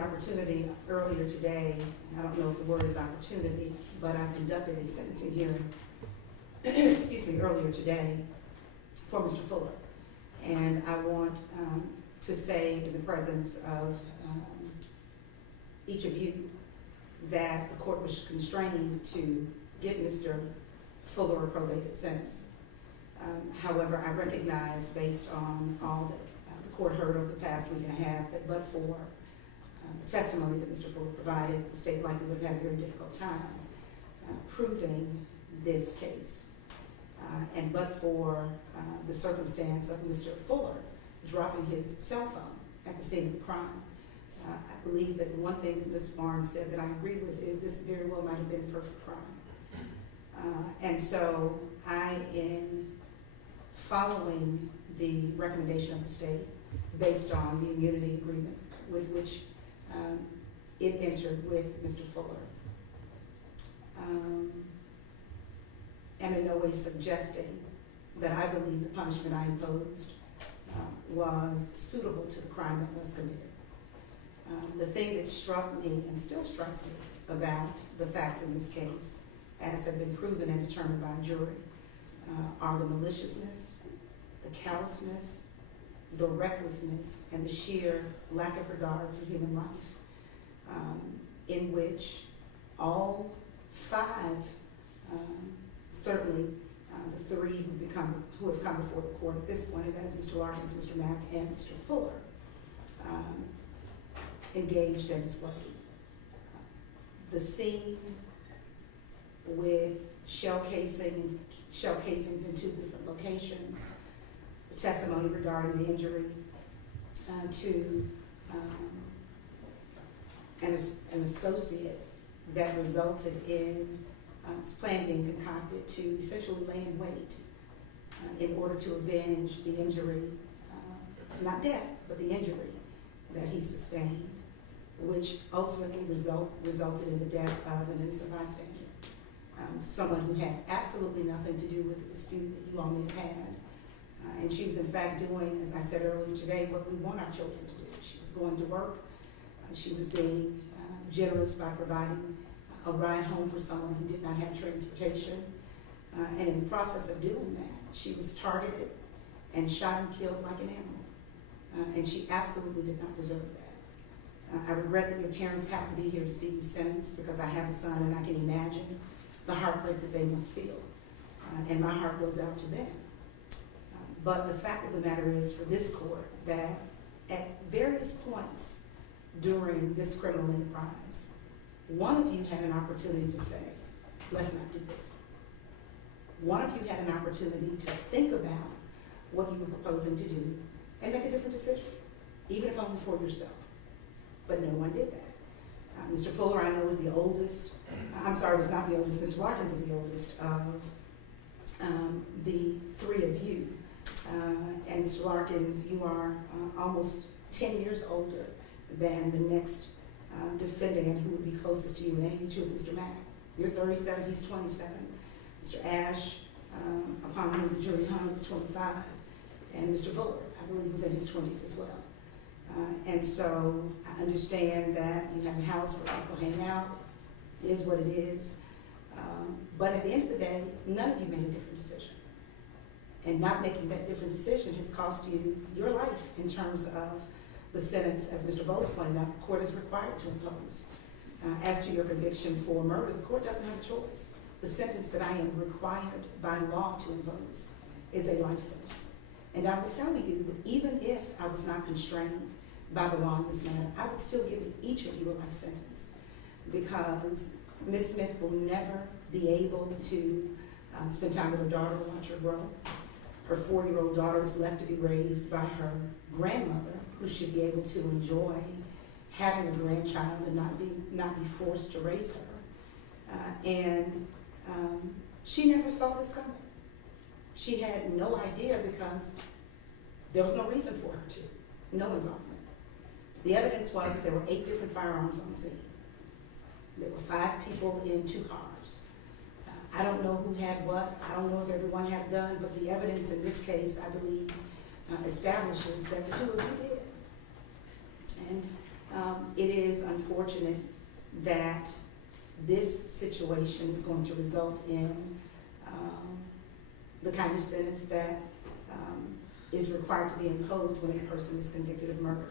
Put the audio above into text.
the opportunity earlier today, and I don't know if the word is opportunity, but I conducted a sentencing hearing, excuse me, earlier today for Mr. Fuller. And I want to say in the presence of each of you that the court was constrained to give Mr. Fuller a probated sentence. However, I recognize, based on all that the court heard over the past week and a half, that but for the testimony that Mr. Fuller provided, the state likely would have had a very difficult time proving this case. And but for the circumstance of Mr. Fuller dropping his cell phone at the scene of the crime, I believe that the one thing that Ms. Barnes said that I agree with is this very well might have been a perfect crime. And so I, in following the recommendation of the state based on the immunity agreement with which it entered with Mr. Fuller, am in no way suggesting that I believe the punishment I imposed was suitable to the crime that was committed. The thing that struck me and still strikes me about the facts in this case, as have been proven and determined by a jury, are the maliciousness, the callousness, the recklessness, and the sheer lack of regard for human life, in which all five, certainly the three who have come before the court at this point, and that is Mr. Larkins, Mr. Mack, and Mr. Fuller, engaged and displayed. The scene with shell casings in two different locations, the testimony regarding the injury to an associate that resulted in his plan being concocted to essentially lay in wait in order to avenge the injury, not death, but the injury that he sustained, which ultimately resulted in the death of an innocent bystander, someone who had absolutely nothing to do with the dispute that you all may have had. And she was in fact doing, as I said earlier today, what we want our children to do. She was going to work. She was being generous by providing a ride home for someone who did not have transportation. And in the process of doing that, she was targeted and shot and killed like an animal. And she absolutely did not deserve that. I regret that your parents have to be here to see you sentenced, because I have a son and I can imagine the heartbreak that they must feel. And my heart goes out to them. But the fact of the matter is, for this court, that at various points during this criminal enterprise, one of you had an opportunity to say, let's not do this. One of you had an opportunity to think about what you were proposing to do and make a different decision, even if only for yourself. But no one did that. Mr. Fuller, I know, is the oldest. I'm sorry, was not the oldest. Mr. Larkins is the oldest of the three of you. And Mr. Larkins, you are almost 10 years older than the next defendant who would be closest to you in age, who is Mr. Mack. You're 37, he's 27. Mr. Ash, upon whom the jury hung, is 25. And Mr. Fuller, I believe, was in his 20s as well. And so I understand that you have a house where people hang out. It is what it is. But at the end of the day, none of you made a different decision. And not making that different decision has cost you your life in terms of the sentence, as Mr. Bowles pointed out, the court is required to impose. As to your conviction for murder, the court doesn't have a choice. The sentence that I am required by law to impose is a life sentence. And I will tell you that even if I was not constrained by the law in this matter, I would still give each of you a life sentence, because Ms. Smith will never be able to spend time with her daughter and watch her grow. Her 4-year-old daughter is left to be raised by her grandmother, who should be able to enjoy having a grandchild and not be forced to raise her. She never saw this coming. She had no idea, because there was no reason for her to, no involvement. The evidence was that there were 8 different firearms on the scene. There were 5 people in 2 cars. I don't know who had what. I don't know if everyone had a gun, but the evidence in this case, I believe, establishes that the 2 of you did. And It is unfortunate that this situation is going to result in the kind of sentence that is required to be imposed when a person is convicted of murder.